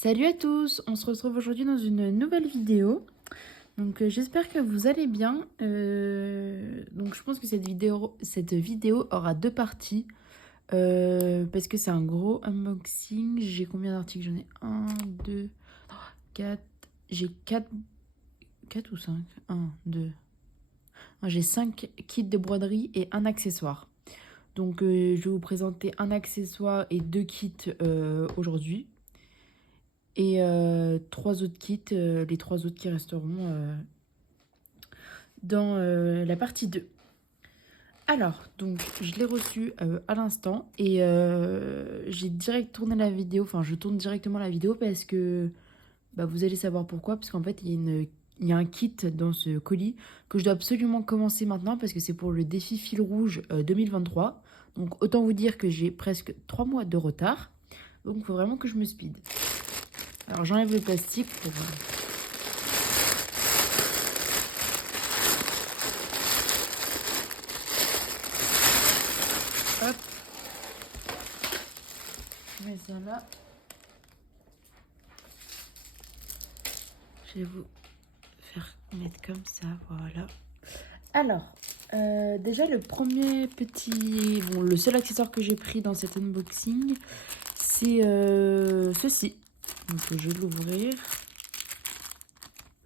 Salut à tous, on se retrouve aujourd'hui dans une nouvelle vidéo. Donc j'espère que vous allez bien. Donc je pense que cette vidéo aura deux parties. Parce que c'est un gros unboxing. J'ai combien d'articles? J'en ai 1, 2, 4. J'ai 4 ou 5. 1, 2. J'ai 5 kits de broderie et un accessoire. Donc je vais vous présenter un accessoire et 2 kits aujourd'hui. Et 3 autres kits, les 3 autres qui resteront dans la partie 2. Alors, donc, je l'ai reçu à l'instant et j'ai direct tourné la vidéo, enfin, je tourne directement la vidéo parce que vous allez savoir pourquoi, parce qu'en fait, il y a un kit dans ce colis que je dois absolument commencer maintenant parce que c'est pour le défi fil rouge 2023. Donc, autant vous dire que j'ai presque 3 mois de retard. Donc, il faut vraiment que je me speed. Alors, j'enlève le plastique pour... Hop. Je mets ça là. Je vais vous faire mettre comme ça, voilà. Alors, déjà le premier petit... Bon, le seul accessoire que j'ai pris dans cet unboxing, c'est ceci. Donc je vais l'ouvrir.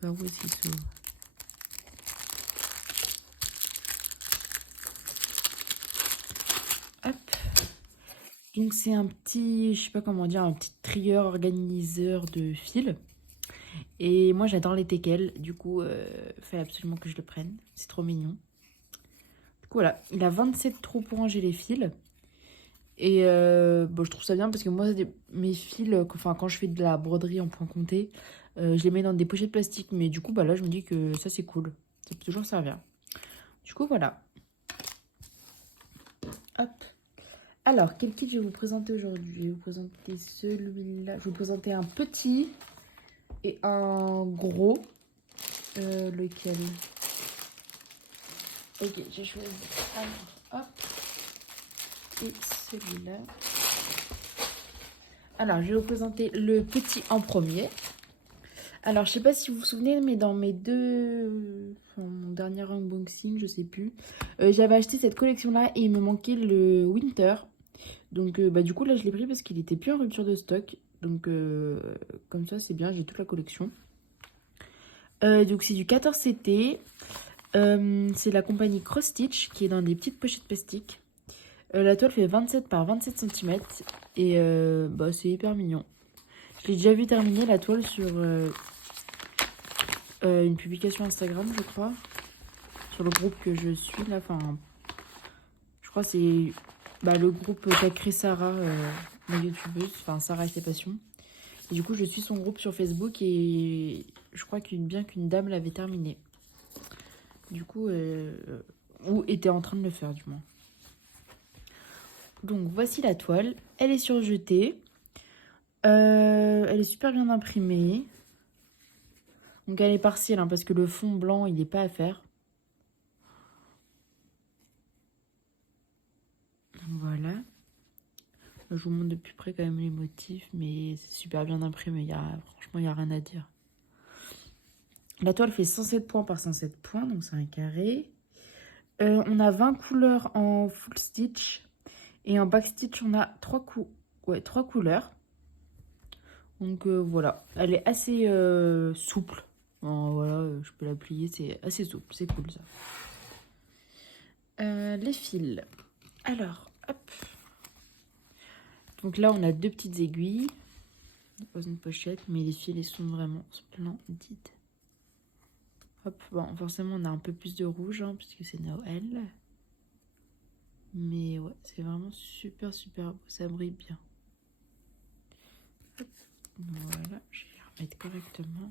Par où est-ce qu'il s'ouvre? Hop. Donc c'est un petit, je sais pas comment dire, un petit trieur organiseur de fils. Et moi j'adore les teckels, du coup, fallait absolument que je le prenne. C'est trop mignon. Du coup voilà, il a 27 trous pour ranger les fils. Et bon, je trouve ça bien parce que moi, mes fils, enfin, quand je fais de la broderie en point compté, je les mets dans des pochettes plastique. Mais du coup, là, je me dis que ça, c'est cool. Ça peut toujours servir. Du coup, voilà. Hop. Alors, quel kit je vais vous présenter aujourd'hui? Je vais vous présenter celui-là. Je vais vous présenter un petit et un gros. Lequel? Ok, j'ai choisi. Alors, hop. Et celui-là. Alors, je vais vous présenter le petit en premier. Alors, je sais pas si vous vous souvenez, mais dans mes deux... Enfin, mon dernier unboxing, je sais plus. J'avais acheté cette collection-là et il me manquait le Winter. Donc, du coup, là, je l'ai pris parce qu'il était plus en rupture de stock. Donc, comme ça, c'est bien, j'ai toute la collection. Donc, c'est du 14CT. C'est la compagnie Cross Stitch qui est dans des petites pochettes plastique. La toile fait 27 par 27 cm. Et c'est hyper mignon. Je l'ai déjà vu terminer la toile sur... une publication Instagram, je crois, sur le groupe que je suis là. Enfin, je crois que c'est le groupe qu'a créé Sarah, la youtubeuse, enfin Sarah et ses passions. Et du coup, je suis son groupe sur Facebook et je crois bien qu'une dame l'avait terminé. Du coup, ou était en train de le faire, du moins. Donc, voici la toile. Elle est surjetée. Elle est super bien imprimée. Donc, elle est partielle, hein, parce que le fond blanc, il n'est pas à faire. Voilà. Je vous montre de plus près quand même les motifs, mais c'est super bien imprimé. Franchement, il n'y a rien à dire. La toile fait 107 points par 107 points, donc c'est un carré. On a 20 couleurs en full stitch. Et en back stitch, on a 3 couleurs. Donc voilà, elle est assez souple. Voilà, je peux la plier, c'est assez souple, c'est cool ça. Les fils. Alors, hop. Donc là, on a deux petites aiguilles. Pas une pochette, mais les fils sont vraiment splendides. Hop, bon, forcément, on a un peu plus de rouge, hein, puisque c'est Noël. Mais ouais, c'est vraiment super, super beau. Ça brille bien. Hop, voilà, je vais les remettre correctement.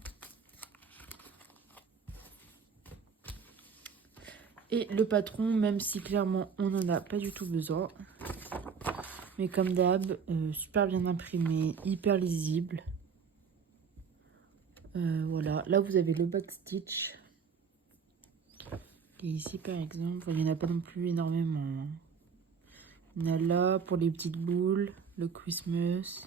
Et le patron, même si clairement, on n'en a pas du tout besoin. Mais comme d'hab, super bien imprimé, hyper lisible. Voilà, là, vous avez le back stitch. Et ici, par exemple, il n'y en a pas non plus énormément. On a là pour les petites boules, le Christmas.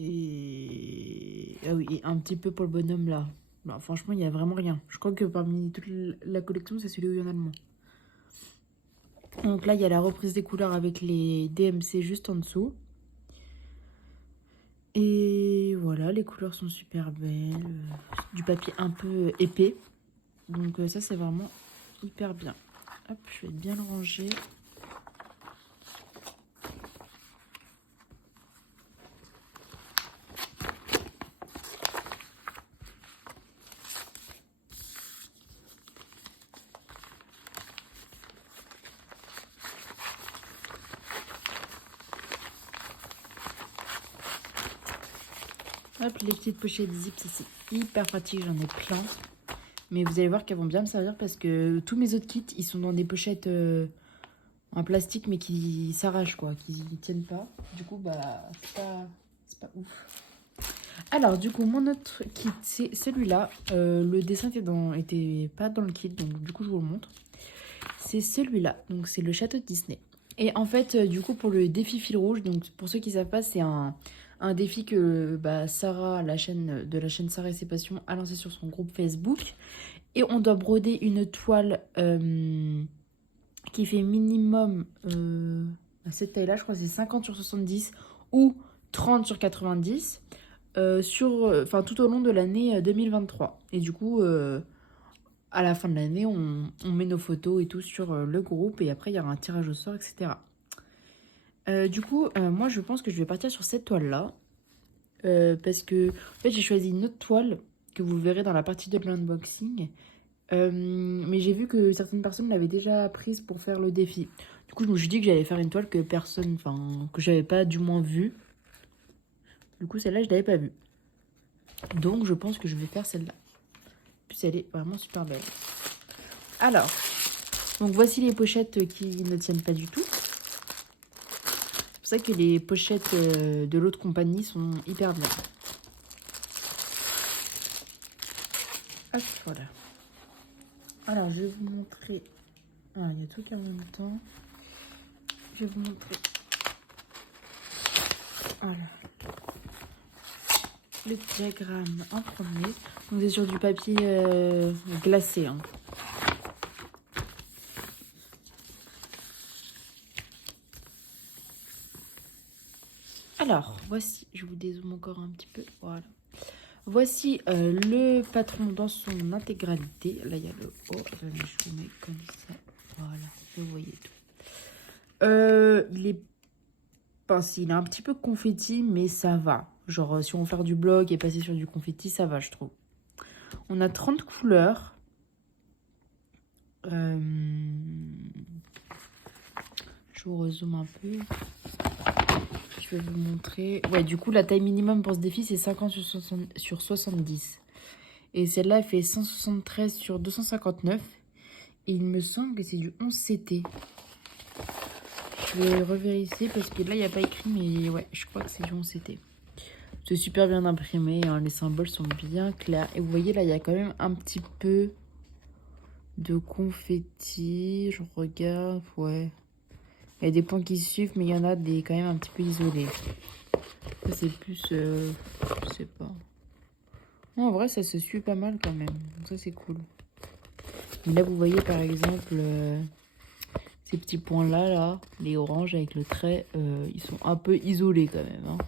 Et... Ah oui, et un petit peu pour le bonhomme là. Bah, franchement, il n'y a vraiment rien. Je crois que parmi toute la collection, c'est celui où il y en a le moins. Donc là, il y a la reprise des couleurs avec les DMC juste en dessous. Et voilà, les couleurs sont super belles. Du papier un peu épais. Donc ça, c'est vraiment hyper bien. Hop, je vais bien le ranger. Hop, les petites pochettes zip, ça c'est hyper pratique, j'en ai plein. Mais vous allez voir qu'elles vont bien me servir parce que tous mes autres kits, ils sont dans des pochettes en plastique mais qui s'arrachent quoi, qui tiennent pas. Du coup, bah, c'est pas ouf. Alors, du coup, mon autre kit, c'est celui-là. Le dessin était pas dans le kit, donc du coup, je vous le montre. C'est celui-là, donc c'est le château de Disney. Et en fait, du coup, pour le défi fil rouge, donc pour ceux qui savent pas, c'est un défi que Sarah, la chaîne de la chaîne Sarah et ses passions, a lancé sur son groupe Facebook. Et on doit broder une toile qui fait minimum à cette taille-là, je crois que c'est 50 sur 70 ou 30 sur 90 tout au long de l'année 2023. Et du coup, à la fin de l'année, on met nos photos et tout sur le groupe et après, il y aura un tirage au sort, etc. Moi, je pense que je vais partir sur cette toile-là parce que, en fait, j'ai choisi une autre toile que vous verrez dans la partie de l'unboxing. Mais j'ai vu que certaines personnes l'avaient déjà prise pour faire le défi. Du coup, je me suis dit que j'allais faire une toile que que j'avais pas du moins vue. Du coup, celle-là, je l'avais pas vue. Donc, je pense que je vais faire celle-là. En plus, elle est vraiment super belle. Alors, donc voici les pochettes qui ne tiennent pas du tout. C'est pour ça que les pochettes de l'autre compagnie sont hyper bien. Hop, voilà. Alors, je vais vous montrer. Ah, il y a tout en même temps. Je vais vous montrer. Voilà. Le diagramme en premier. Donc, c'est sur du papier glacé. Hein. Alors, voici. Je vous dézoome encore un petit peu. Voilà. Voici le patron dans son intégralité. Là, il y a le haut. Je vous mets comme ça. Voilà, vous voyez tout. Il est il est un petit peu confetti, mais ça va. Genre, si on veut faire du blog et passer sur du confetti, ça va, je trouve. On a 30 couleurs. Je vous rezoome un peu. Je vais vous montrer. Ouais, du coup, la taille minimum pour ce défi, c'est 50 sur 70. Et celle-là, elle fait 173 sur 259. Et il me semble que c'est du 11CT. Je vais revérifier parce que là, il n'y a pas écrit, mais ouais, je crois que c'est du 11CT. C'est super bien imprimé, hein, les symboles sont bien clairs. Et vous voyez, là, il y a quand même un petit peu de confetti. Je regarde, ouais. Il y a des points qui suivent, mais il y en a des quand même un petit peu isolés. Ça, c'est plus... je sais pas. Non, en vrai, ça se suit pas mal quand même. Donc ça, c'est cool. Mais là, vous voyez, par exemple... ces petits points-là, là, les oranges avec le trait, ils sont un peu isolés quand même. Hein.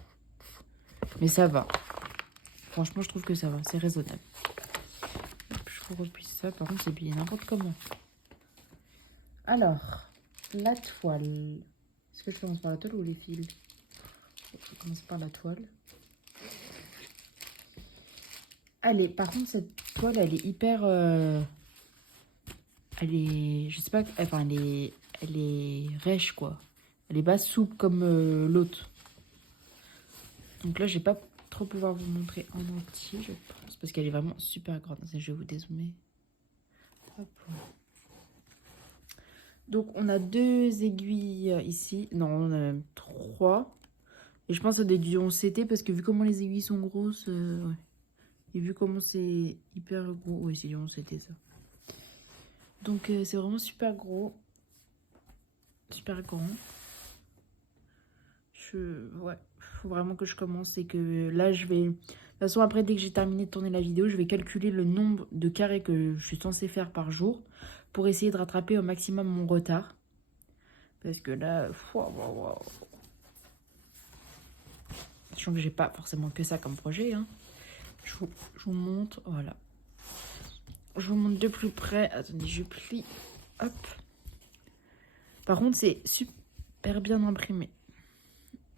Mais ça va. Franchement, je trouve que ça va. C'est raisonnable. Hop, je vous replie ça. Par contre, c'est plié n'importe comment. Alors, la toile. Est-ce que je commence par la toile ou les fils? Je commence par la toile. Allez, par contre, cette toile, elle est hyper... elle est... Je sais pas... Enfin, elle est rêche, quoi. Elle est pas souple comme l'autre. Donc là, je vais pas trop pouvoir vous montrer en entier, je pense. Parce qu'elle est vraiment super grande. Je vais vous dézoomer. Hop. Donc, on a 2 aiguilles ici. Non, on a même 3. Et je pense que ça doit être du 11CT parce que vu comment les aiguilles sont grosses... ouais. Et vu comment c'est hyper gros... Oui, c'est du 11CT, ça. Donc, c'est vraiment super gros. Super grand. Ouais. faut vraiment que je commence et que là, je vais... De toute façon, après, dès que j'ai terminé de tourner la vidéo, je vais calculer le nombre de carrés que je suis censée faire par jour pour essayer de rattraper au maximum mon retard. Parce que là... Je sens que j'ai pas forcément que ça comme projet. Hein. Je vous montre, voilà. Je vous montre de plus près. Attendez, je plie. Hop. Par contre, c'est super bien imprimé.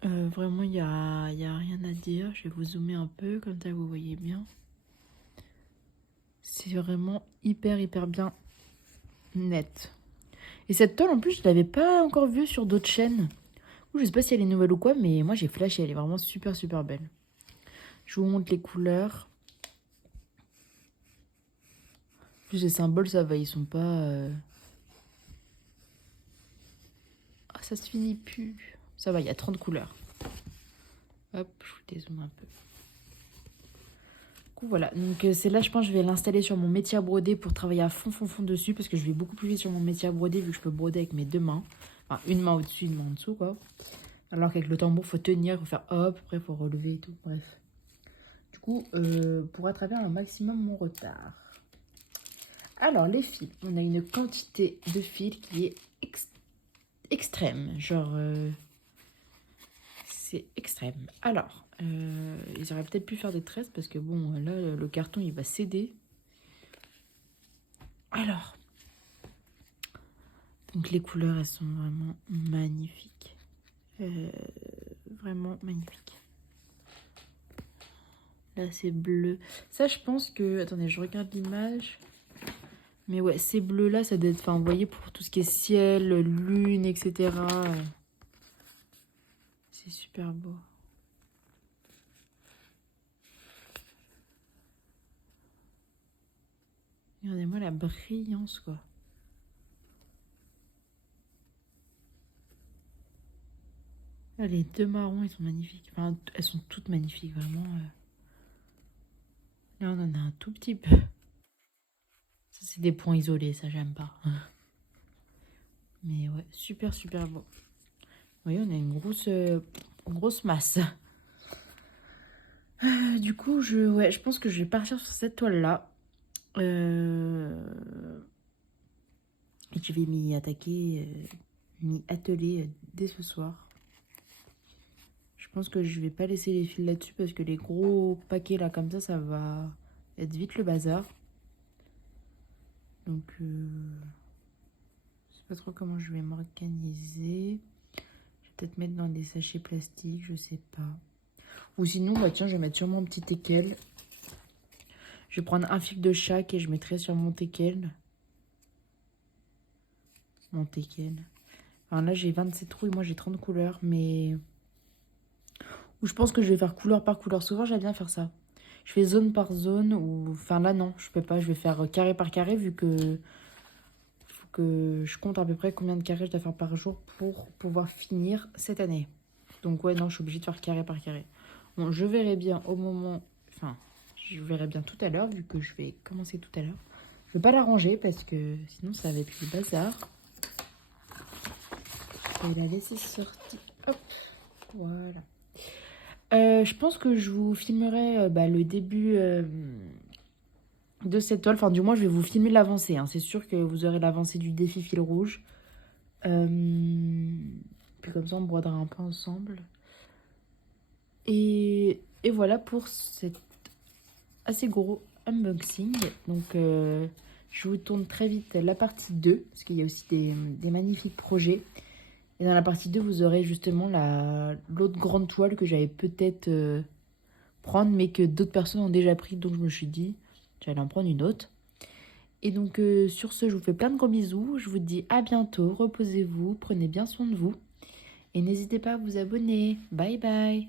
Vraiment, il n'y a rien à dire. Je vais vous zoomer un peu, comme ça vous voyez bien. C'est vraiment hyper bien net. Et cette toile, en plus, je ne l'avais pas encore vue sur d'autres chaînes. Je sais pas si elle est nouvelle ou quoi, mais moi j'ai flashé. Elle est vraiment super belle. Je vous montre les couleurs. En plus, les symboles, ça va, ils sont pas... Ah, ça se finit plus. Ça va, il y a 30 couleurs. Hop, je vous dézoome un peu. Du coup, voilà. Donc, c'est là, je pense, je vais l'installer sur mon métier à broder pour travailler à fond dessus. Parce que je vais beaucoup plus vite sur mon métier à broder vu que je peux broder avec mes deux mains. Enfin, une main au-dessus, une main en dessous, quoi. Alors qu'avec le tambour, il faut tenir, il faut faire hop, après, il faut relever et tout. Bref. Du coup, pour rattraper un maximum mon retard. Alors, les fils. On a une quantité de fils qui est extrême. Genre, c'est extrême. Alors, ils auraient peut-être pu faire des tresses parce que bon, là, le carton, il va céder. Alors, donc les couleurs, elles sont vraiment magnifiques. Vraiment magnifiques. Là, c'est bleu. Ça, je pense que... Attendez, je regarde l'image. Mais ouais, ces bleus-là, ça doit être... Enfin, vous voyez, pour tout ce qui est ciel, lune, etc. C'est super beau. Regardez-moi la brillance, quoi. Ah, les deux marrons, ils sont magnifiques. Enfin, elles sont toutes magnifiques, vraiment. Là, on en a un tout petit peu. Ça, c'est des points isolés, ça, j'aime pas. Mais ouais, super beau. Vous voyez, on a une grosse masse. Du coup, je pense que je vais partir sur cette toile-là. Et je vais m'y attaquer, m'y atteler dès ce soir. Je pense que je vais pas laisser les fils là-dessus parce que les gros paquets là comme ça va être vite le bazar. Donc, je sais pas trop comment je vais m'organiser. Je vais peut-être mettre dans des sachets plastiques, je sais pas. Ou sinon, bah tiens, je vais mettre sur mon petit teckel. Je vais prendre un fil de chaque et je mettrai sur mon teckel. Enfin, là, j'ai 27 trous et moi, j'ai 30 couleurs, mais... Ou je pense que je vais faire couleur par couleur. Souvent, j'aime bien faire ça. Je fais zone par zone ou... Enfin, là, non, je peux pas. Je vais faire carré par carré vu que... Faut que je compte à peu près combien de carrés je dois faire par jour pour pouvoir finir cette année. Donc, ouais, non, je suis obligée de faire carré par carré. Bon, je verrai bien au moment... Enfin, je verrai bien tout à l'heure vu que je vais commencer tout à l'heure. Je vais pas la ranger parce que sinon, ça va être le bazar. Je vais la laisser sortie. Hop, voilà. Je pense que je vous filmerai le début de cette toile. Enfin, du moins, je vais vous filmer l'avancée. Hein. C'est sûr que vous aurez l'avancée du défi fil rouge. Puis comme ça, on brodera un peu ensemble. Et voilà pour cet assez gros unboxing. Donc, je vous tourne très vite la partie 2. Parce qu'il y a aussi des magnifiques projets. Et dans la partie 2, vous aurez justement l'autre grande toile que j'allais peut-être prendre, mais que d'autres personnes ont déjà pris. Donc, je me suis dit, j'allais en prendre une autre. Et donc, sur ce, je vous fais plein de gros bisous. Je vous dis à bientôt. Reposez-vous. Prenez bien soin de vous. Et n'hésitez pas à vous abonner. Bye bye.